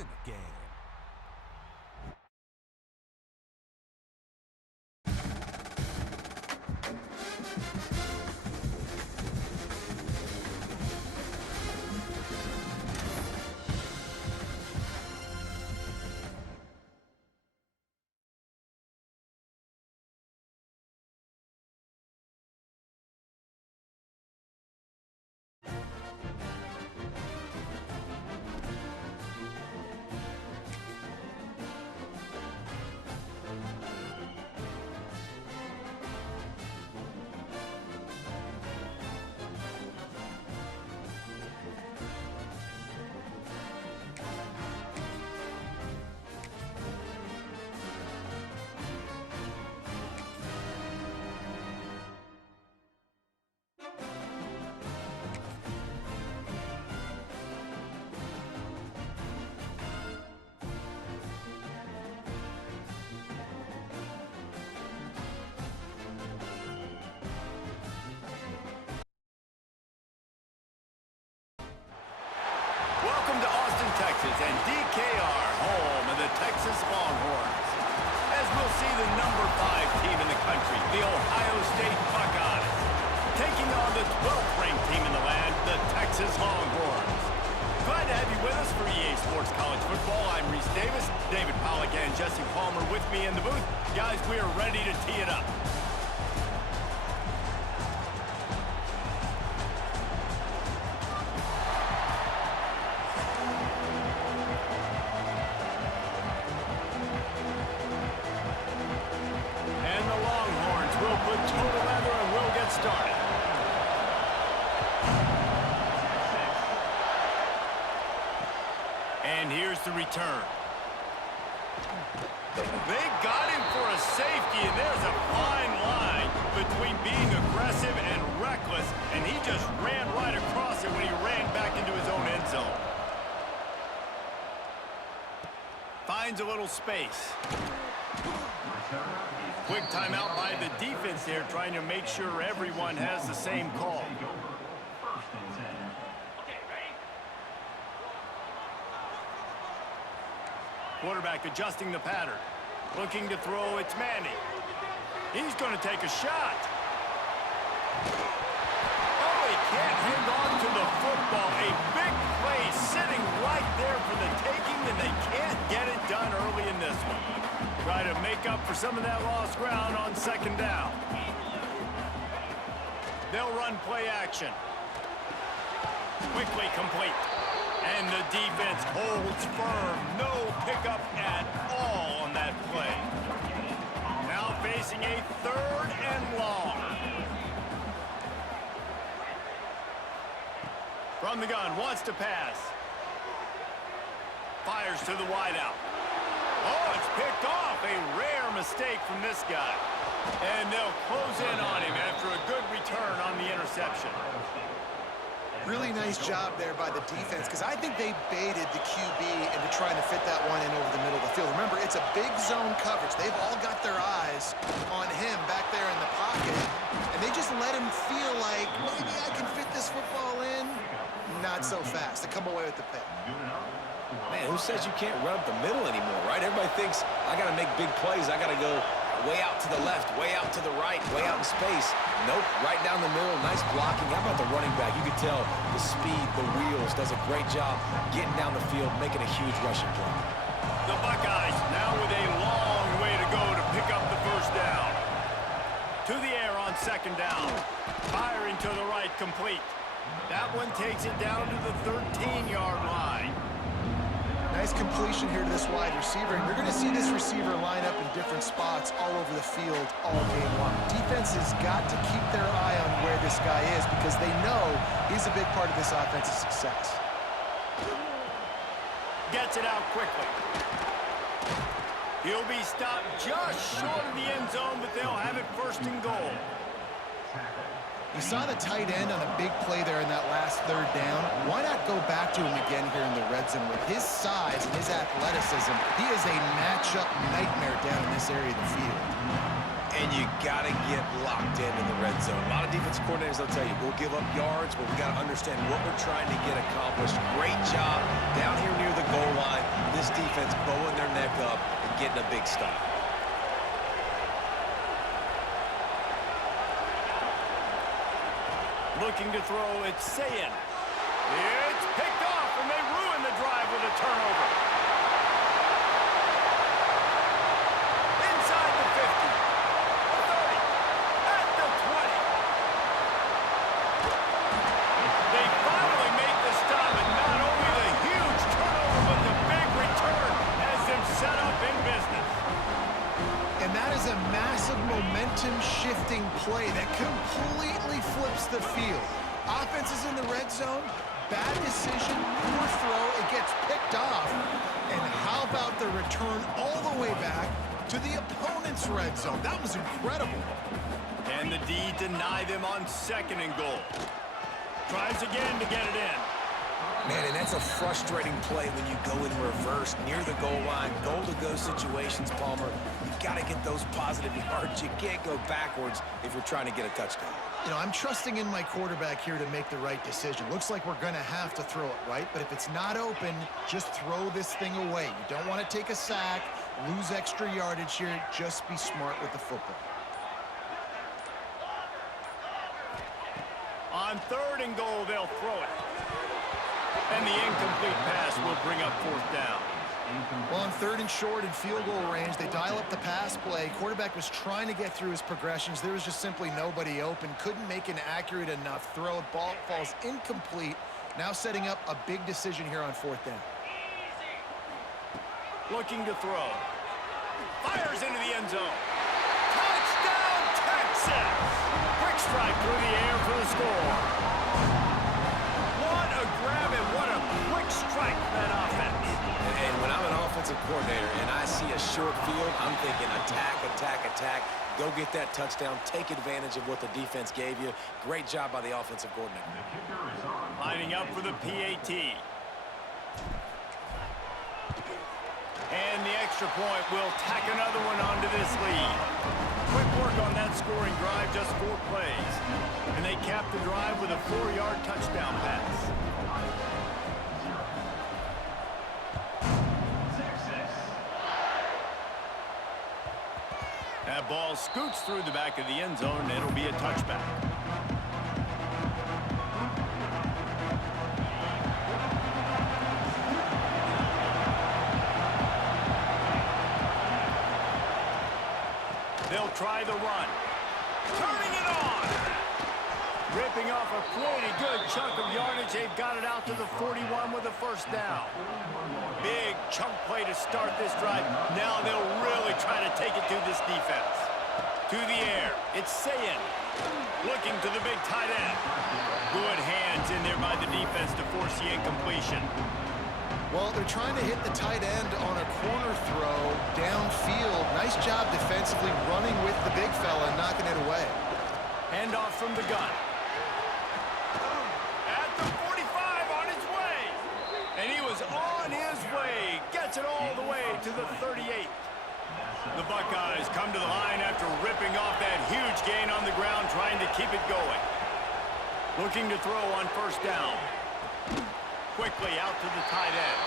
in the game. Welcome to Austin, Texas, and DKR, home of the Texas Longhorns. As we'll see the number 5 team in the country, the Ohio State Buckeyes, taking on the 12th ranked team in the land, the Texas Longhorns. Glad to have you with us for EA Sports College Football. I'm Reese Davis, David Pollack and Jesse Palmer with me in the booth. Guys, we are ready to tee it up. And here's the return. They got him for a safety, and there's a fine line between being aggressive and reckless, and he just ran right across it when he ran back into his own end zone. Finds a little space. Quick timeout by the defense there, trying to make sure everyone has the same call. Quarterback adjusting the pattern. Looking to throw, it's Manning. He's going to take a shot. Oh, he can't hang on to the football. A big play sitting right there for the taking, and they can't get it done early in this one. Try to make up for some of that lost ground on second down. They'll run play action. Quickly complete. And the defense holds firm. No pickup at all on that play. Now facing a 3rd and long. From the gun, wants to pass. Fires to the wideout. Oh, it's picked off. A rare mistake from this guy. And they'll close in on him after a good return on the interception. Really nice job there by the defense, because I think they baited the QB into trying to fit that one in over the middle of the field. Remember, it's a big zone coverage. They've all got their eyes on him back there in the pocket, and they just let him feel like, maybe I can fit this football in. Not so fast. They come away with the pick. Man, who says you can't run up the middle anymore, right? Everybody thinks, I got to make big plays. I got to go way out to the left, way out to the right, way out in space. Nope, right down the middle, nice blocking. How about the running back? You can tell the speed, the wheels, does a great job getting down the field, making a huge rushing play. The Buckeyes now with a long way to go to pick up the first down. To the air on second down. Firing to the right, complete. That one takes it down to the 13-yard line. Nice completion here to this wide receiver, and you're going to see this receiver line up in different spots all over the field all game long. Defense has got to keep their eye on where this guy is, because they know he's a big part of this offensive success. Gets it out quickly. He'll be stopped just short of the end zone, but they'll have it 1st and goal. You saw the tight end on a big play there in that last 3rd down. Why not go back to him again here in the red zone? With his size and his athleticism, he is a matchup nightmare down in this area of the field. And you got to get locked in the red zone. A lot of defensive coordinators, they'll tell you, we'll give up yards, but we got to understand what we're trying to get accomplished. Great job down here near the goal line. This defense bowing their neck up and getting a big stop. Looking to throw, it's Sayin. It's picked off, and they ruin the drive with a turnover. Inside the 50, the 30, at the 20. They finally make the stop, and not only the huge turnover, but the big return has them set up in business. And that is a massive momentum-shifting play that completely flips the field. Offense is in the red zone. Bad decision, poor throw. It gets picked off. And how about the return all the way back to the opponent's red zone? That was incredible. And the D deny them on 2nd and goal. Tries again to get it in. Man, and that's a frustrating play when you go in reverse near the goal line. Goal-to-go situations, Palmer. You've got to get those positive yards. You can't go backwards if you're trying to get a touchdown. You know, I'm trusting in my quarterback here to make the right decision. Looks like we're going to have to throw it, right? But if it's not open, just throw this thing away. You don't want to take a sack, lose extra yardage here. Just be smart with the football. On 3rd and goal, they'll throw it. And the incomplete pass will bring up 4th down. Well, on 3rd and short and field goal range, they dial up the pass play. Quarterback was trying to get through his progressions. There was just simply nobody open. Couldn't make an accurate enough throw. Ball falls incomplete. Now setting up a big decision here on 4th down. Looking to throw. Fires into the end zone. Touchdown, Texas! Quick strike through the air for the score. What a grab and what a quick strike that offense. And when I'm an offensive coordinator and I see a short field, I'm thinking attack, attack, attack. Go get that touchdown. Take advantage of what the defense gave you. Great job by the offensive coordinator. Lining up for the PAT. And the extra point will tack another one onto this lead. Quick work on that scoring drive, just 4 plays. And they cap the drive with a 4-yard touchdown pass. That ball scoots through the back of the end zone, and it'll be a touchback. They'll try the run. Turning it on! Ripping off a pretty good chunk of yardage. They've got it out to the 41 with a 1st down. Big chunk play to start this drive. Now they'll really try to take it to this defense. To the air, it's Sayin. Looking to the big tight end. Good hands in there by the defense to force the incompletion. Well, they're trying to hit the tight end on a corner throw downfield. Nice job defensively running with the big fella and knocking it away. Handoff from the gun. At the 45 on his way. And he was on his way. Gets it all the way to the 38. The Buckeyes come to the line after ripping off that huge gain on the ground, trying to keep it going. Looking to throw on 1st down. Quickly out to the tight end.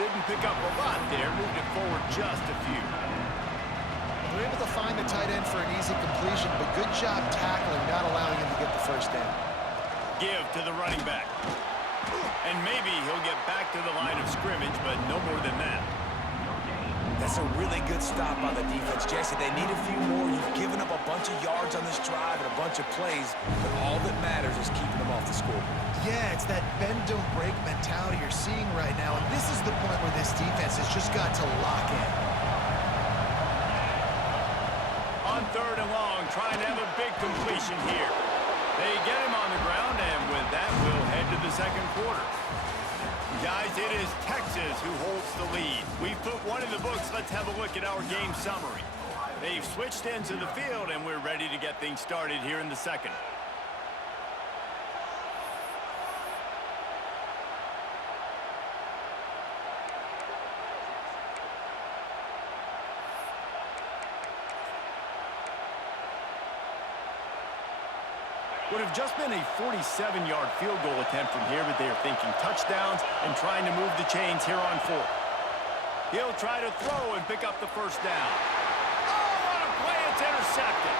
Didn't pick up a lot there, moved it forward just a few. They're able to find the tight end for an easy completion, but good job tackling, not allowing him to get the 1st down. Give to the running back. And maybe he'll get back to the line of scrimmage, but no more than that. That's a really good stop by the defense. Jesse, they need a few more. You've given up a bunch of yards on this drive and a bunch of plays, but all that matters is keeping them off the scoreboard. Yeah, it's that bend-don't-break mentality you're seeing right now, and this is the point where this defense has just got to lock in. On 3rd and long, trying to have a big completion here. They get him on the ground, and with that, we'll head to the 2nd quarter. Guys, it is Texas who holds the lead. We've put one in the books. Let's have a look at our game summary. They've switched into the field, and we're ready to get things started here in the 2nd. Would have just been a 47-yard field goal attempt from here, but they are thinking touchdowns and trying to move the chains here on fourth. He'll try to throw and pick up the first down. Oh, what a play! It's intercepted.